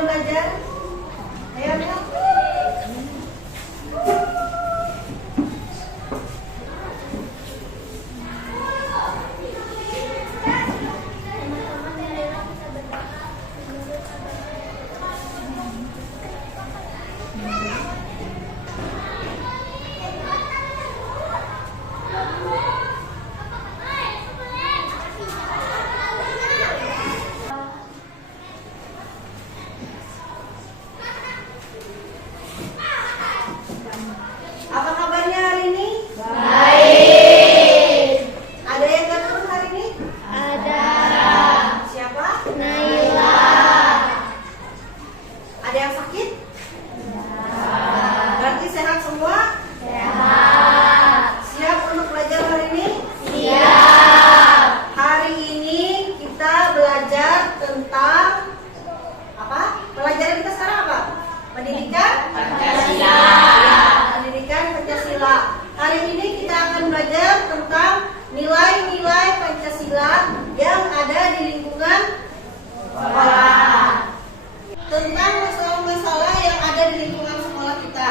belum belajar? Ayo, ayo. Apa kabarnya hari ini? Baik. Ada yang gak turun hari ini? Ada. Siapa? Naila. Ada yang sakit? Berarti sehat semua? Sehat. Siap untuk belajar hari ini? Siap. Hari ini kita belajar tentang apa? Pelajaran kita sekarang apa? Pendidikan Pancasila. Ya, pendidikan Pancasila. Hari ini kita akan belajar tentang nilai-nilai Pancasila yang ada di lingkungan sekolah. Tentang masalah-masalah yang ada di lingkungan sekolah kita.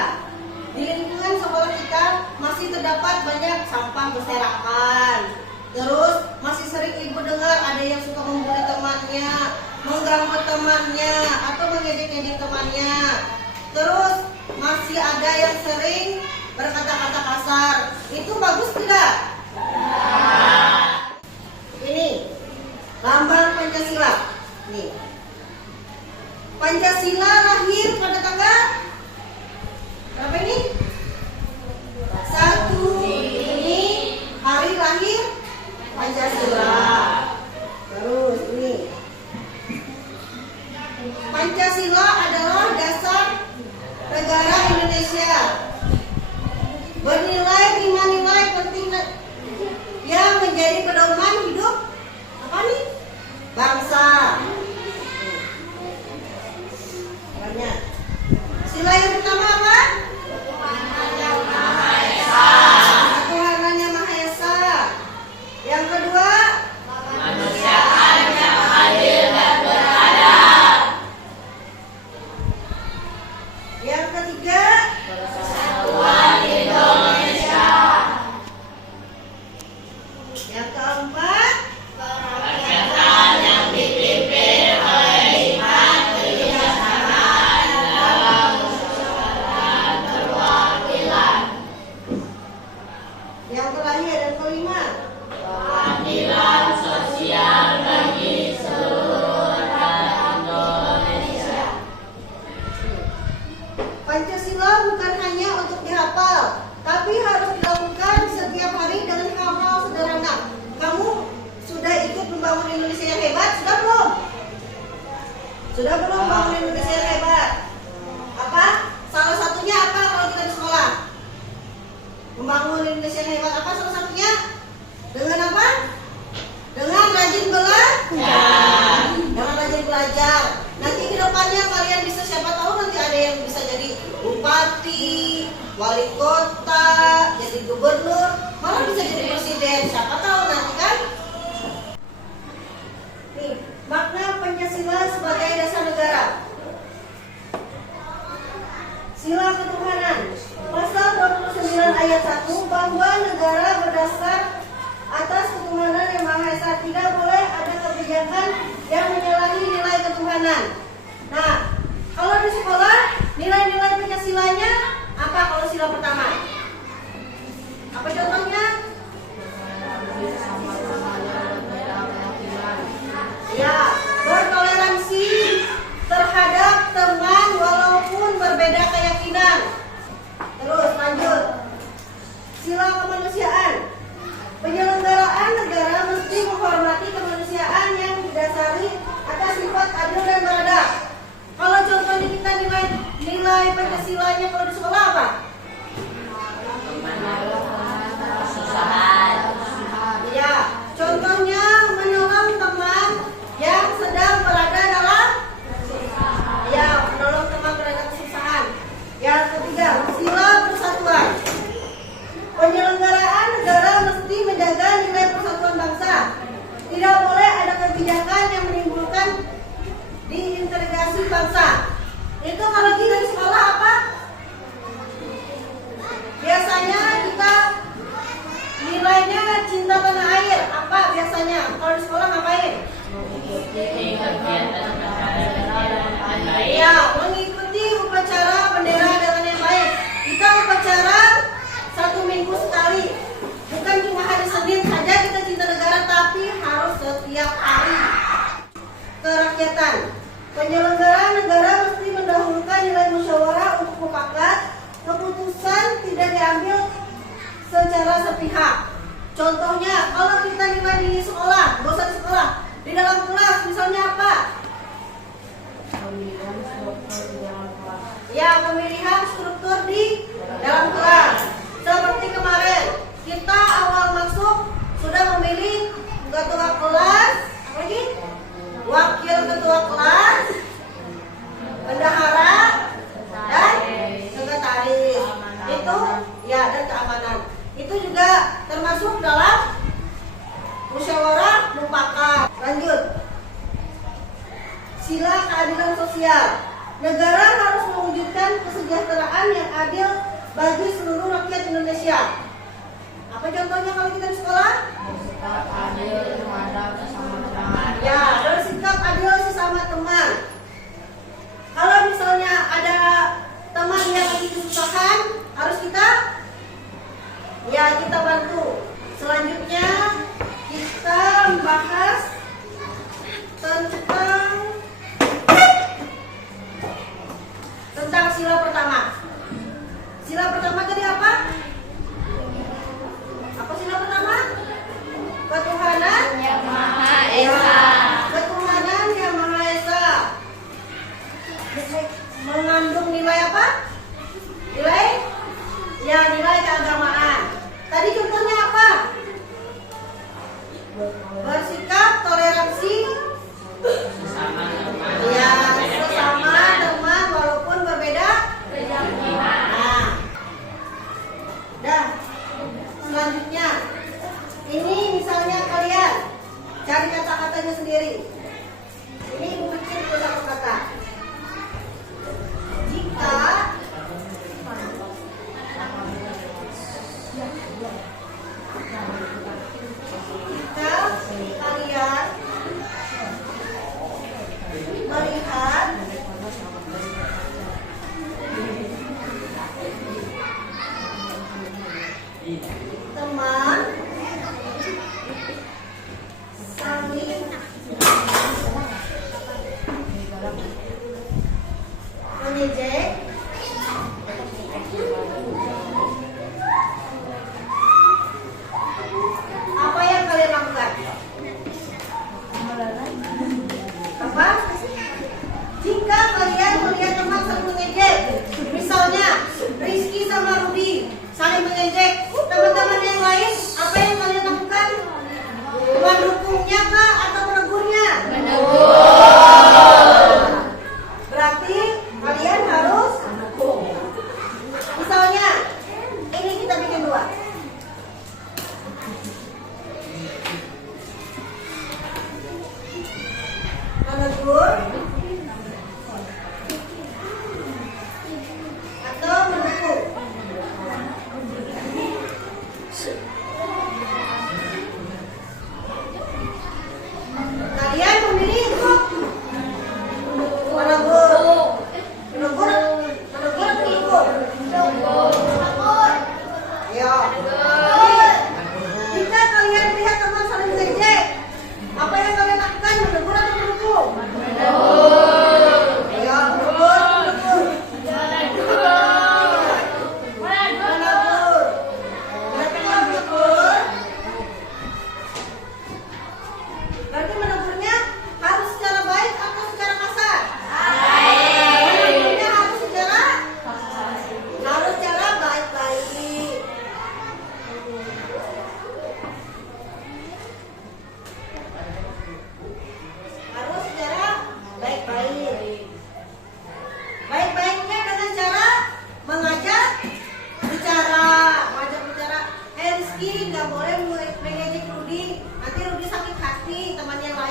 Di lingkungan sekolah kita masih terdapat banyak sampah berserakan. Terus masih sering ibu dengar ada yang suka membuli temannya, mengganggu temannya, atau mengejek-ejek temannya. Terus masih ada yang sering berkata-kata kasar. Itu bagus tidak? Ini lambang Pancasila. Nih. Pancasila lahir pada tanggal berapa ini? 1 ini hari lahir Pancasila. Terus ini Pancasila adalah dasar negara Indonesia. Bernilai 5 nilai penting yang menjadi pedoman hidup apa nih? Bangsa. Banyak. Sila yang pertama apa? Ketuhanan yang Maha Esa. Yang kedua, Kemanusiaan yang adil dan beradab. yang ketiga, Persatuan Indonesia. yang keempat, Rakyat yang dipimpin oleh hikmat, kebijaksanaan dalam persoalan perwakilan. yang terakhir dan kelima. Keadilan sosial bagi seluruh rakyat Indonesia. Pancasila bukan hanya untuk dihafal, tapi harus dilakukan setiap hari dengan hal-hal sederhana. Kamu sudah ikut membangun Indonesia yang hebat? Sudah belum? Sudah belum bangun Indonesia yang hebat? Apa? Salah satunya apa kalau kita di sekolah? Membangun Indonesia yang hebat apa salah satunya? Dengan apa? Dengan rajin belajar. Dengan rajin belajar. Nanti ke depannya kalian bisa, siapa tahu nanti ada yang bisa jadi bupati, wali kota, jadi gubernur, malah bisa jadi presiden. Siapa tahu nanti kan? Nih, makna Pancasila sebagai dasar negara. Sila ketuhanan. Pasal 29 ayat 1 bahwa negara berdasar atas ketuhanan yang Maha Esa, tidak boleh ada kebijakan yang menyalahi nilai ketuhanan. Nah, kalau di sekolah nilai-nilai Pancasilanya apa kalau sila pertama? Apa contohnya? Ya, bertoleransi terhadap teman walaupun berbeda keyakinan. Terus lanjut. Sila kemanusiaan. Penyelenggaraan negara mesti menghormati kemanusiaan yang didasari atas sifat adil dan beradab. Kalau contohnya kita nilai Pancasilanya kalau di sekolah apa? Kesusahan. Ya, contohnya menolong teman yang sedang berada dalam menolong teman berada kesusahan. Yang ketiga, sila persatuan. Penyelenggaraan kegiatan baik. Ya, mengikuti upacara bendera dengan yang baik. Kita upacara 1 minggu sekali. Bukan cuma hari Senin saja kita cinta negara, tapi harus setiap hari. Kerakyatan. Penyelenggara negara mesti mendahulukan nilai musyawarah untuk mufakat. Keputusan tidak diambil secara sepihak. Contohnya, kalau kita nilai di sekolah, dosen di sekolah, di dalam kelas misalnya apa? Ya, pemilihan struktur di dalam kelas. Seperti kemarin, kita awal masuk sudah memilih ketua kelas, apa lagi? Wakil ketua kelas, bendahara, dan sekretaris. Itu ya, dan keamanan. Itu juga termasuk dalam musyawarah mufakat. Lanjut. Sila keadilan sosial. Negara harus mewujudkan kesejahteraan yang adil bagi seluruh rakyat Indonesia. Apa contohnya kalau kita di sekolah? Bersikap adil terhadap sesama teman. Ya, bersikap adil sesama teman. Kalau misalnya ada teman yang lagi kesusahan, harus kita bantu. Selanjutnya kita membahas tentang sila pertama. Sila pertama jadi apa? Apa sila pertama? Ketuhanan Yang Maha Esa. Ketuhanan yang Maha Esa. Mengandung nilai apa? Nilai keagamaan. Tadi contohnya apa? Bersikap toleransi. Sesama teman. Ya, sesama teman walaupun berbeda. Nah, dan selanjutnya, ini misalnya kalian cari kata-katanya sendiri. Ini ibu bikin satu kata. Jika kalian melihat teman saling mengejek, apa yang kalian lakukan? Apa? Jika kalian melihat teman saling mengejek, misalnya Rizky sama Rudi saling mengejek teman-teman yang lain, apa yang kalian lakukan? Mendukungnya kah atau menegurnya? Berarti kalian harus mendukung. Misalnya, ini kita bikin dua. Menegur atau mendukung. Kalian memilih untuk menegur. Menegur atau mendukung? Ayo. Jika kalian melihat teman saling mengejek, apa yang kalian lakukan? Menegur atau mendukung? Ayo, menegur. Menegur. Berarti kalau menegur, berarti menegurnya harus secara baik atau secara kasar? Menegurnya harus secara baik-baik. Harus secara baik-baik. Baik-baiknya dengan cara mengajak bicara. Rizky nggak boleh mengejek Rudi, nanti Rudi sakit hati, teman yang lain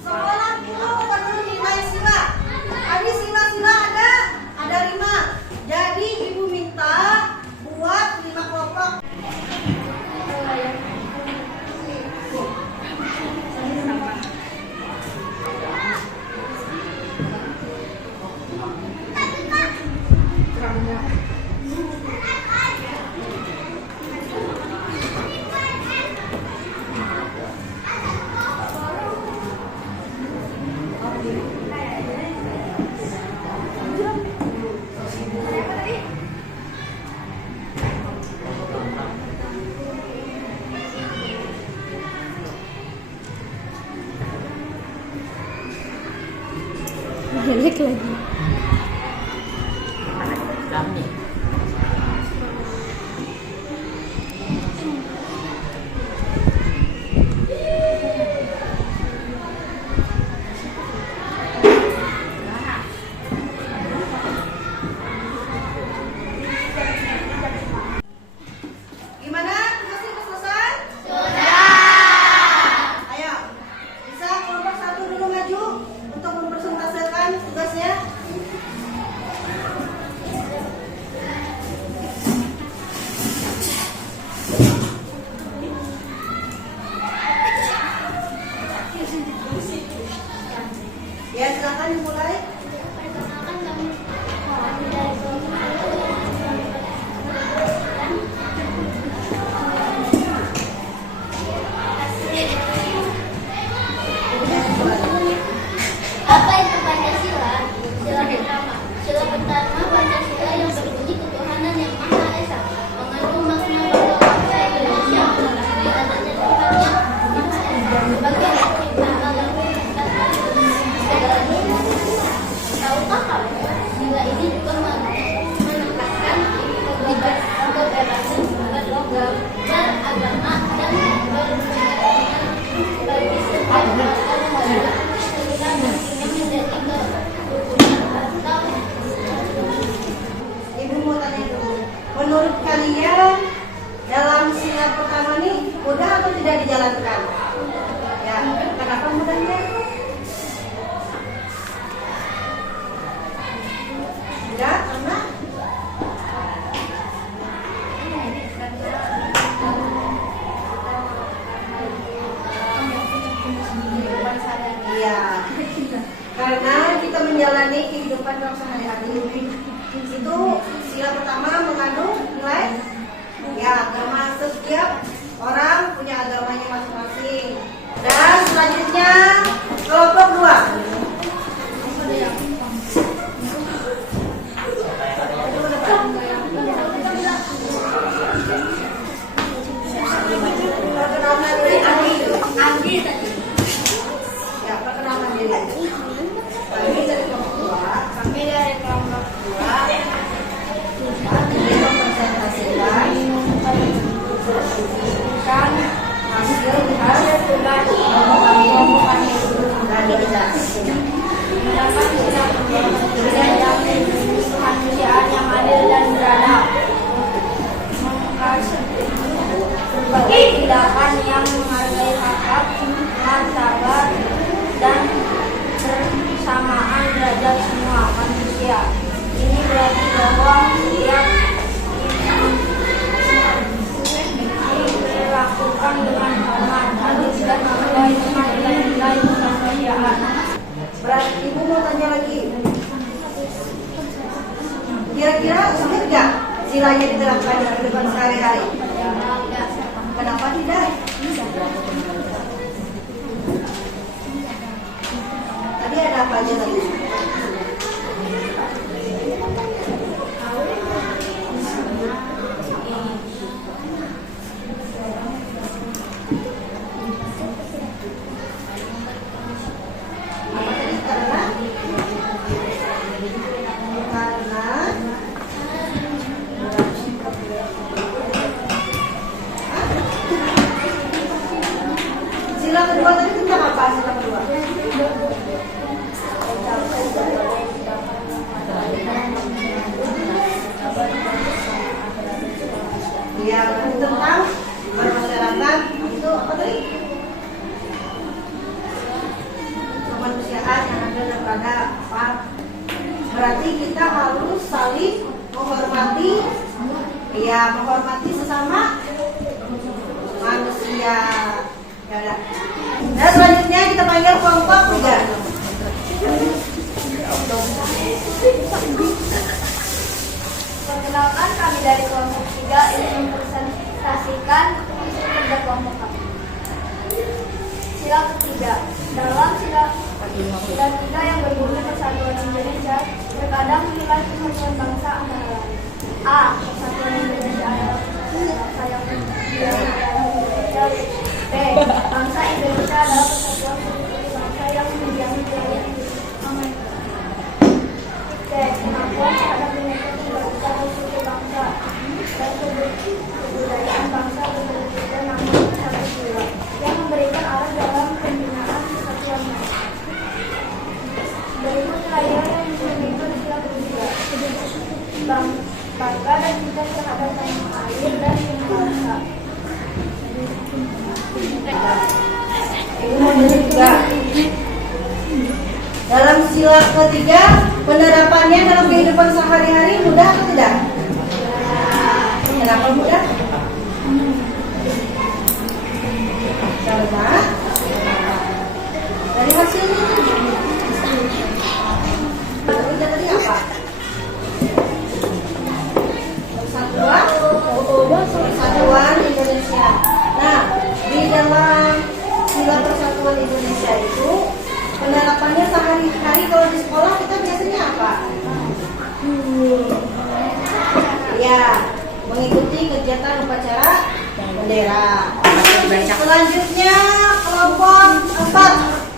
Sekolah itu perlu nilai sila. Tadi sila-sila ada 5. Jadi ibu minta buat 5 kelompok. Balik lagi. Gimana? Tugasnya udah selesai? Sudah. Ayo, bisa kelompok 1 dulu maju untuk mempresentasikan tugasnya. Ya, silakan dimulai. Apa itu Pancasila? Sila pertama. Sila pertama Pancasila yang berbunyi ketuhanan yang Maha Esa, mengandung makna bahwa bangsa Indonesia mengakui adanya Tuhan yang Maha Esa sebagai pencipta alam semesta segala sesuatu. Tahukah kamu? Sila ini juga menekankan kebebasan beragama dan berkeyakinan bagi setiap warga negara. Ibu mau tanya dulu, menurut kalian dalam sila pertama ini mudah atau tidak dijalankan? Ya, kenapa mudahnya? Tidak, karena iya, karena kita menjalani kehidupan dalam sehari-hari. Itu sila pertama mengandung nilai ya agama, setiap orang punya agamanya masing-masing. Dan selanjutnya kelompok 2. Perkenalan diri Andi tadi. Ya, perkenalan diri. Kami dari kelompok 2. Kami dari kelompok 2 Kami mempresentasikan hasil tugas kelompok kami dari mendapat sila yang kemanusiaan yang adil dan beradab, sebagai tindakan yang menghargai hak, martabat, dan persamaan derajat semua manusia. Ini berarti bahwa setiap dilakukan dengan hormat, adil, dan sesuai dengan nilai-nilai kemanusiaan. Berarti ibu mau tanya lagi. Kira-kira sulit nggak silanya diterapkan dalam kehidupan sehari-hari? Kenapa tidak? Tadi ada apa aja tadi? Apa tadi? Karena sila kedua tadi tentang apa? Sila kedua berarti kita harus saling menghormati, ya menghormati sesama manusia. Ya udah. Nah selanjutnya kita panggil kelompok 3. Perkenalkan, kami dari kelompok 3 ingin mempresentasikan isi kerja kelompok kami. Sila ketiga. Dalam sila ketiga yang berbunyi Persatuan Indonesia, terkadang menilai persatuan bangsa antara lain. A. Persatuan Indonesia adalah bangsa yang Indonesia. B. Bangsa Indonesia adalah persatuan bangsa yang mendiami wilayah Amerika. C. Pengakuan terhadap bineka tunggal ika dan suku bangsa dan kebudayaan bangsa berbeda namun satu jiwa yang memberikan arah dalam pembinaan kesatuan bangsa. Berikut nilai yang menunjukkan sila ketiga. Bangga dan cinta terhadap tanah air dan bangsa. Dalam sila ketiga, penerapannya dalam kehidupan sehari-hari mudah atau tidak? Kenapa mudah? Karena dari hasilnya tadi apa? Persatuan Indonesia. Nah, di dalam sila Persatuan Indonesia itu penerapannya sehari-hari kalau di sekolah kita biasanya apa? Ya, mengikuti kegiatan upacara bendera. Selanjutnya kelompok 4.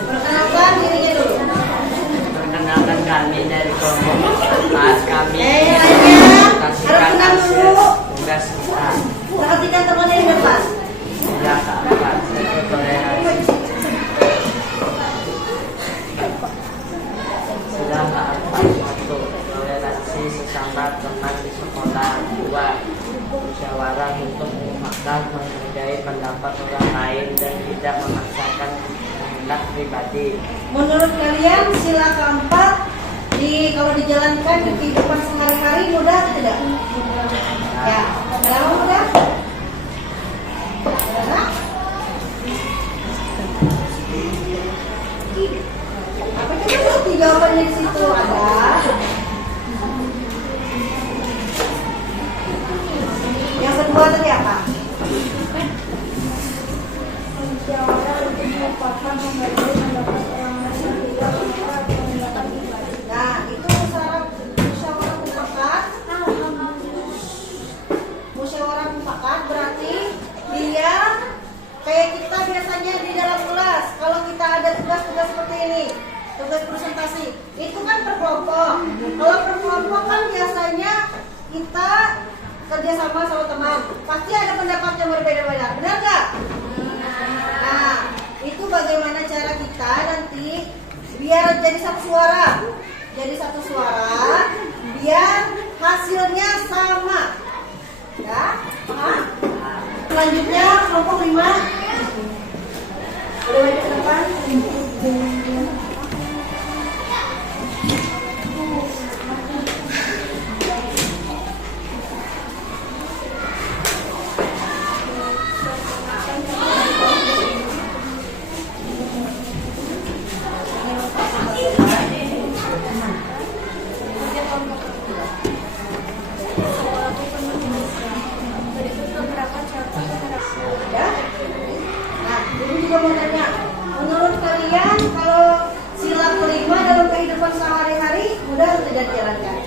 Perkenalkan dirinya dulu. Perkenalkan kami dari kelompok 4. Kami Harus kenal dulu. tugas kita. Perhatikan temannya di depan. Sila keempat, yaitu toleransi. Sila keempat, 1. Toleransi sesama teman di sekolah. 2. Musyawarah untuk memaafkan, menghargai pendapat orang lain dan tidak memaksakan kehendak pribadi. Menurut kalian sila keempat kalau dijalankan di kehidupan sehari-hari mudah atau tidak? Ya, kenapa mudah? Karena apa kita lihat jawabannya di situ ada. Yang kedua tadi apa? Musyawarah untuk merupakan menghargai pendapat orang lain dan tidak memaksakan kehendak pribadi. Nah, itu syarat musyawarah mufakat. Musyawarah mufakat berarti dia kayak kita biasanya di dalam kelas. Kalau kita ada tugas-tugas seperti ini, tugas presentasi, itu kan per kelompok. Kalau per kelompok kan biasanya kita kerjasama sama teman. Pasti ada pendapat yang berbeda-beda, benar nggak? Nah, itu bagaimana cara kita nanti biar jadi satu suara. Jadi satu suara biar hasilnya sama. Ya? Paham? Selanjutnya kelompok 5. Boleh maju ke depan? Ya? Nah, ibu juga mau tanya, menurut kalian kalau sila kelima dalam kehidupan sehari-hari mudah atau tidak dijalankan?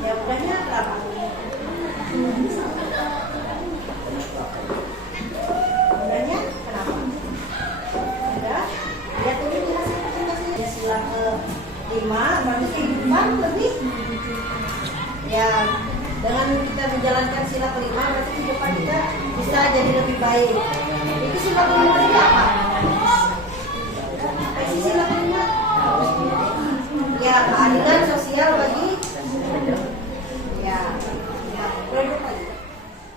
Ya mudahnya berapa? Mudahnya kenapa? Mudah? Lihat dulu di hasil presentasinya. Sila kelima berarti kehidupan lebih. Ya, dengan kita menjalankan sila kelima berarti kehidupan kita bisa jadi lebih baik. Itu sila kelima itu apa? Apa sih sila kelima? keadilan sosial bagi ya. Produk lagi.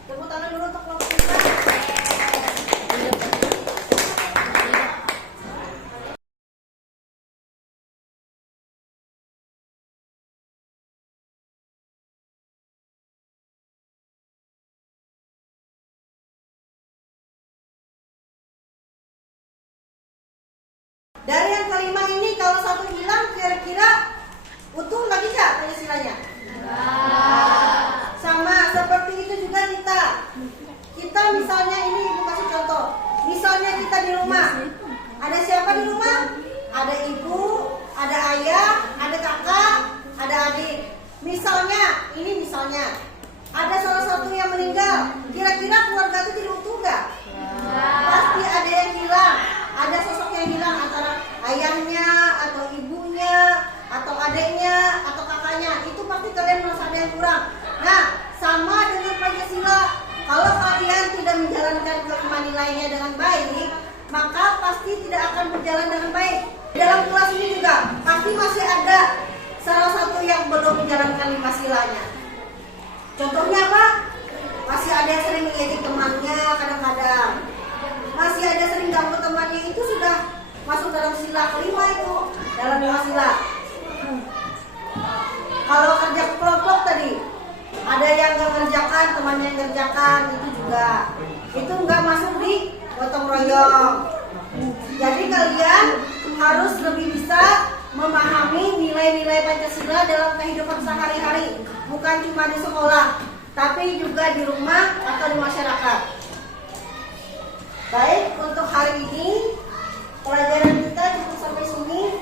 Tepuk tangan dulu untuk kelompok kita. Dari yang kelima ini kalau satu hilang kira-kira utuh lagi nggak Pancasilanya? Sama seperti itu juga kita. Kita misalnya ini ibu kasih contoh. Misalnya kita di rumah. Ada siapa di rumah? Ada ibu, ada ayah, ada kakak, ada adik. Misalnya, ini misalnya ada salah satu yang meninggal. Kira-kira keluarga itu tidak utuh nggak? Pasti ada yang hilang. Ada sosok yang hilang antara ayahnya atau ibunya atau adiknya atau kakaknya. Itu pasti kalian merasa ada yang kurang. Nah, sama dengan Pancasila. Kalau kalian tidak menjalankan kelima nilainya dengan baik, maka pasti tidak akan berjalan dengan baik. Dalam kelas ini juga pasti masih ada salah satu yang belum menjalankan 5 silanya. Contohnya apa? Masih ada yang sering mengejek temannya kadang-kadang. Masih ada sering ganggu temannya, itu sudah masuk dalam sila kelima itu, dalam 5 sila. Kalau kerja kelompok tadi, ada yang nggak ngerjakan, temannya yang ngerjakan, itu juga. Itu nggak masuk di gotong royong. Jadi kalian harus lebih bisa memahami nilai-nilai Pancasila dalam kehidupan sehari-hari. Bukan cuma di sekolah, tapi juga di rumah atau di masyarakat. Baik, untuk hari ini pelajaran kita cukup sampai sini.